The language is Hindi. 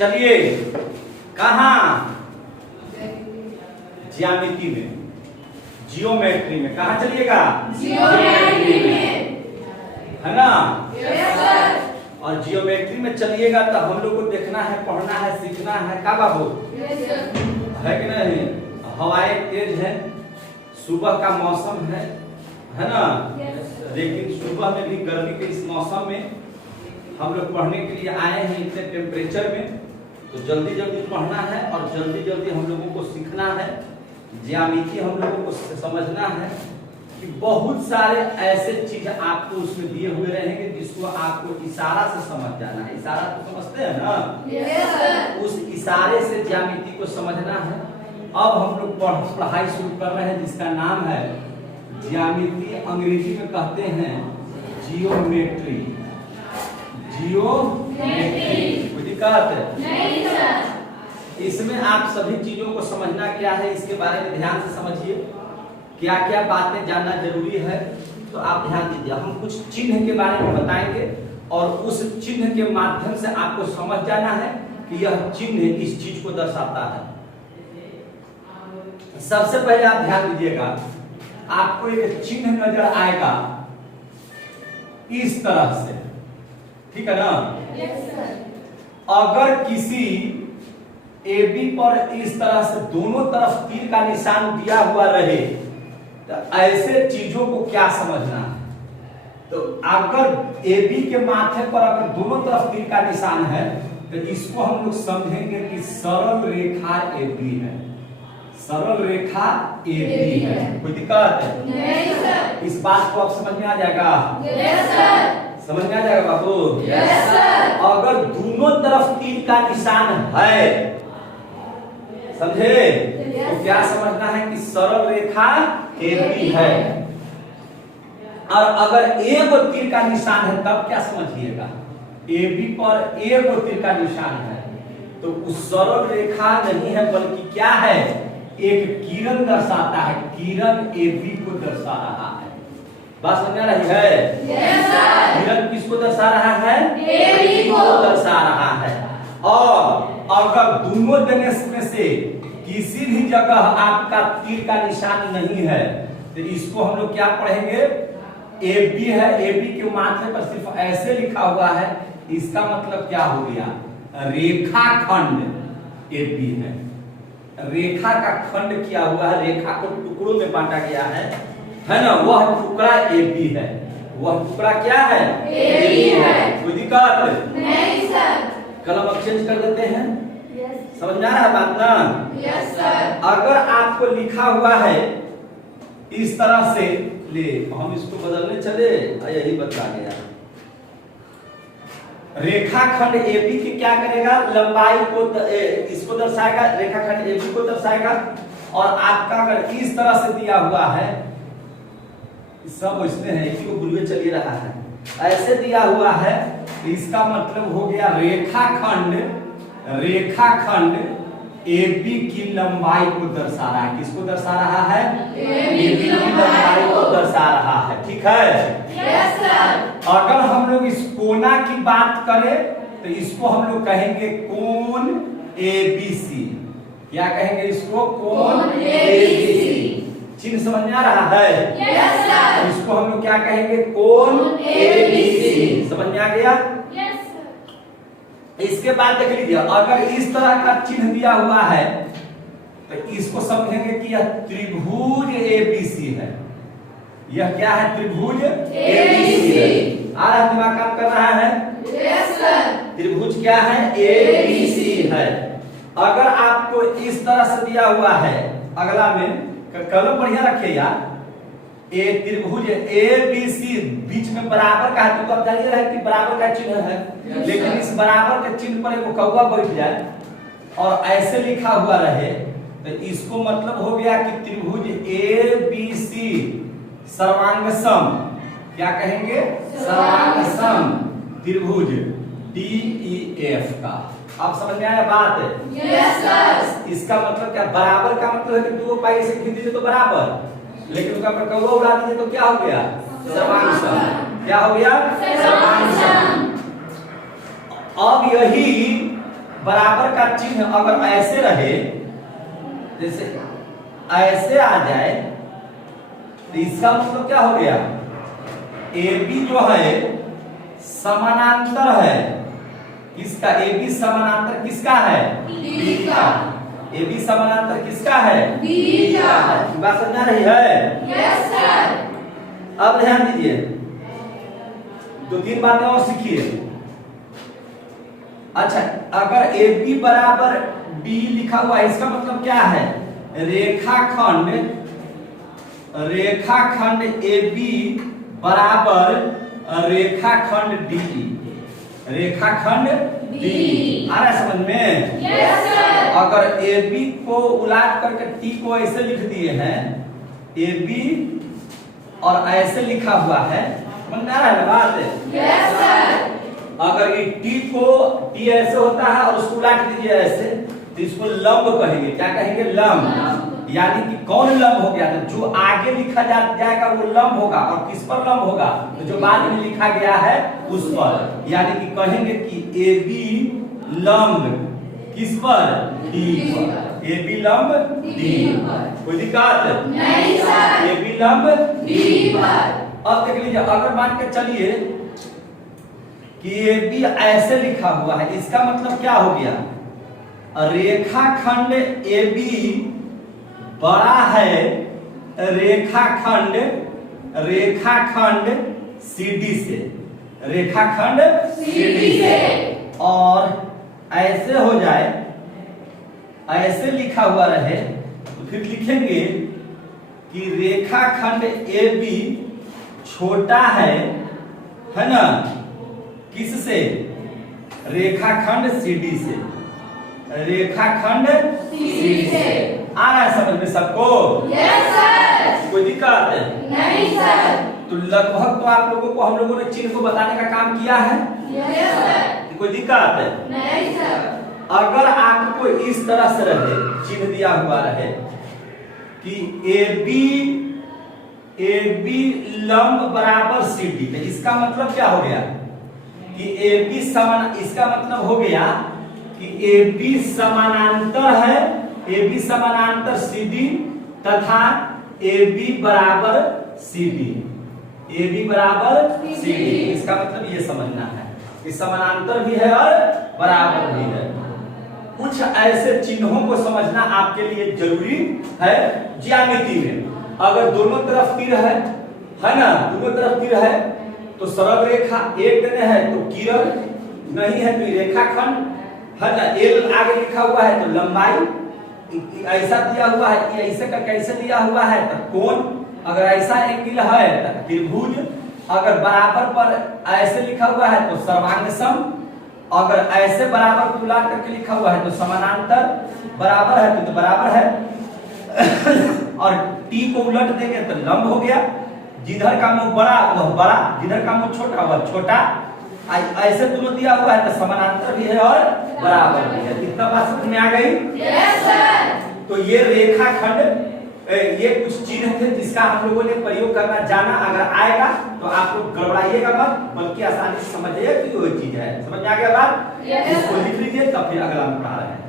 चलिए कहाँ ज्यामिति में, जियोमेट्री में, कहाँ चलिएगा जियोमेट्री में, है ना। Yes sir. और जियोमेट्री में चलिएगा तो हम लोग को देखना है, पढ़ना है, सीखना है। का बाबू यस सर। है कि नहीं। हवाएं तेज है, सुबह का मौसम है ना। लेकिन सुबह में भी गर्मी के इस मौसम में हम लोग पढ़ने के लिए आए हैं इतने टेम्परेचर में, तो जल्दी जल्दी पढ़ना है और जल्दी जल्दी हम लोगों को सीखना है। ज्यामिति हम लोगों को समझना है कि बहुत सारे ऐसे चीज आपको उसमें दिए हुए रहेंगे जिसको आपको इशारा से समझ जाना है। इशारा तो समझते हैं ना। Yes sir. उस इशारे से ज्यामिति को समझना है। अब हम लोग पढ़ाई शुरू कर रहे हैं जिसका नाम है ज्यामिति, अंग्रेजी में कहते हैं जियोमेट्री। जियोमेट्री कोई दिक्कत नहीं सर। इसमें आप सभी चीजों को समझना क्या है इसके बारे में ध्यान से समझिए। क्या क्या बातें जानना जरूरी है तो आप ध्यान दीजिए। हम कुछ चिन्ह के बारे में बताएंगे और उस चिन्ह के माध्यम से आपको समझ जाना है कि यह चिन्ह इस चीज को दर्शाता है। सबसे पहले आप ध्यान दीजिएगा, आपको एक चिन्ह नजर आएगा इस तरह से, ठीक है ना। Yes sir. अगर किसी AB पर इस तरह से दोनों तरफ तीर का निशान दिया हुआ रहे तो ऐसे चीजों को क्या समझना है। तो अगर AB के माथे पर अगर दोनों तरफ तीर का निशान है तो इसको हम लोग समझेंगे कि सरल रेखा AB है। सरल रेखा AB है। कोई दिक्कत नहीं सर। इस बात को आप समझ में आ जाएगा। Yes sir. समझ में आ जाएगा बाबू। Yes sir. अगर दोनों तरफ तीर का निशान है, समझे, तो क्या समझना है कि सरल रेखा AB है। और अगर एक तीर का निशान है तब क्या समझिएगा, AB पर एक तीर का निशान है तो उस सरल रेखा नहीं है बल्कि क्या है, एक किरण दर्शाता है। किरण AB को दर्शा रहा है। बात समझ आ रही है। Yes sir. किरण किसको दर्शा रहा है, AB को दर्शा रहा है। और अगर दोनों जगह में से किसी भी जगह आपका तीर का निशान नहीं है तो इसको हम लोग क्या पढ़ेंगे, AB है, AB के माथे पर सिर्फ ऐसे लिखा हुआ है, इसका मतलब क्या हो गया, रेखाखंड AB है। रेखा का खंड किया हुआ है, रेखा को टुकड़ों में बांटा गया है ना। वह टुकड़ा AB है। वह टुकड़ा क्या है, AB है। कोई दिक्कत नहीं सर। कलम अब चेंज कर देते हैं। यस। समझ में आ रहा है बात ना। Yes sir. अगर आपको लिखा हुआ है इस तरह से, ले हम इसको बदलने चले, यही बता गया। रेखाखंड AB की क्या करेगा, लंबाई को इसको दर्शाएगा, रेखाखंड AB को दर्शाएगा। और आपका अगर इस तरह से दिया हुआ है, सब इसमें है, इसी को बुलवे चलिए रहा है, ऐसे दिया हुआ है, इसका मतलब हो गया रेखाखंड AB की लंबाई को दर्शा रहा है। किसको दर्शा रहा है, AB की लंबाई को दर्शा रहा है। ठीक है। Yes sir. अगर हम लोग इस कोना की बात करें तो इसको हम लोग कहेंगे कोण ABC। क्या कहेंगे इसको, कोण ABC। चिन्ह समझ में आ रहा है। Yes sir. इसको हम लोग क्या कहेंगे, कोण ABC। समझ में आ गया। Yes sir. इसके बाद देख लीजिए, अगर इस तरह का चिन्ह दिया हुआ है तो इसको समझेंगे कि यह त्रिभुज ABC है। यह क्या है, त्रिभुज ABC है। आ रहा दिमाग काम कर रहा है। Yes sir. त्रिभुज क्या है, ABC है। अगर आपको इस तरह से दिया हुआ है, अगला में कलम बढ़िया रखिए यार, त्रिभुज ABC बीच में बराबर का है तो आप जानिए रहे कि बराबर का चिन्ह है। लेकिन इस बराबर के चिन्ह पर एक कौवा बैठ जाए और ऐसे लिखा हुआ रहे तो इसको मतलब हो गया कि त्रिभुज ABC सर्वांगसम। क्या कहेंगे, सर्वांगसम त्रिभुज DEF का। आप समझ में आया बात। Yes sir. इसका मतलब क्या, बराबर का मतलब है कि दो पाई से खींच दीजिए तो बराबर, लेकिन उसका पर कौवा उड़ा दीजिए तो क्या हो गया, सर्वांगसम। क्या हो गया, सर्वांगसम। अब यही बराबर का चिन्ह अगर ऐसे रहे, जैसे ऐसे आ जाए, तो इसका मतलब क्या हो गया, AB जो है समानांतर है किसका, AB समानांतर किसका है, D का। AB समानांतर किसका है, D का। बात समझ आ रही है? Yes sir. अब ध्यान दीजिए, दो तीन बातें और सीखिए। अच्छा, अगर AB बराबर B लिखा हुआ है, इसका मतलब क्या है, रेखाखंड AB बराबर रेखाखंड DE, रेखाखंड D। आ रहा है समझ में? Yes sir. अगर AB को उलट करके T को ऐसे लिख दिए हैं, AB और ऐसे लिखा हुआ है, समझ में आ रहा है बात? Yes sir. अगर ये T ऐसे होता है और उसको उलट दीजिए ऐसे, तो इसको लंब कहेंगे। क्या कहेंगे, लंब। यानी कि कौन लंब हो गया, तो जो आगे लिखा जाएगा वो लंब होगा, और किस पर लंब होगा, तो जो बाद में लिखा गया है उस पर। यानी कि कहेंगे कि AB लंब किस पर, D पर। AB लंब D पर। कोई दिक्कत नहीं सर। AB लंब D पर। अब देख लीजिए, अगर मान के चलिए कि AB ऐसे लिखा हुआ है, इसका मतलब क्या हो गया, रेखाखंड AB बड़ा है रेखाखंड CD से, रेखाखंड CD से। और ऐसे हो जाए, ऐसे लिखा हुआ रहे, तो फिर लिखेंगे कि रेखाखंड AB छोटा है ना, किससे, रेखाखंड CD से, रेखाखंड CD से। आ रहा है समझ में सबको? Yes sir. कोई दिक्कत है? नहीं सर। तो लगभग तो आप लोगों को हम लोगों ने चिन्ह को बताने का काम किया है। Yes sir. कोई दिक्कत है? नहीं सर। अगर आपको इस तरह से रहे, चिन्ह दिया हुआ रहे कि AB लंब बराबर CD, तो इसका मतलब क्या हो गया कि AB समान, इसका मतलब हो गया कि AB समानांतर है, AB समानांतर CD तथा AB बराबर CD, AB बराबर CD। इसका मतलब ये समझना है कि समानांतर भी है और बराबर भी है। कुछ ऐसे चिन्हों को समझना आपके लिए जरूरी है ज्यामिति में। अगर दोनों तरफ तीर है ना, दोनों तरफ तीर है तो सरल रेखा, एक देने है तो किरण, नहीं है तो रेखाखंड है ना, L आगे लिखा हुआ है तो लंबाई, ऐसा दिया हुआ है कि ऐसे का कैसे दिया हुआ है तो कोण, अगर ऐसा एंगल है तो त्रिभुज, अगर बराबर पर ऐसे लिखा हुआ है तो सर्वांग सम, अगर ऐसे बराबर को उलट करके लिखा हुआ है तो समानांतर, बराबर है तो बराबर है और T को उलट देंगे तो लंब हो गया, जिधर का मुंह बड़ा वह बड़ा, जिधर का मुंह छोटा वह छोटा, ऐसे दोनों दिया हुआ है तो समानांतर भी है और बराबर भी है। इतना बात समझ में आ गई? Yes sir. तो ये रेखाखंड, ये कुछ चिन्ह थे जिसका हम लोगों ने प्रयोग करना जाना। अगर आएगा तो आप लोग गड़बड़ाइएगा मत, बल्कि आसानी से समझिए कि वो चीज है। समझ में आ गया बात? Yes, इसको लिख लीजिए, तब फिर अगला हम पढ़ा रहे हैं।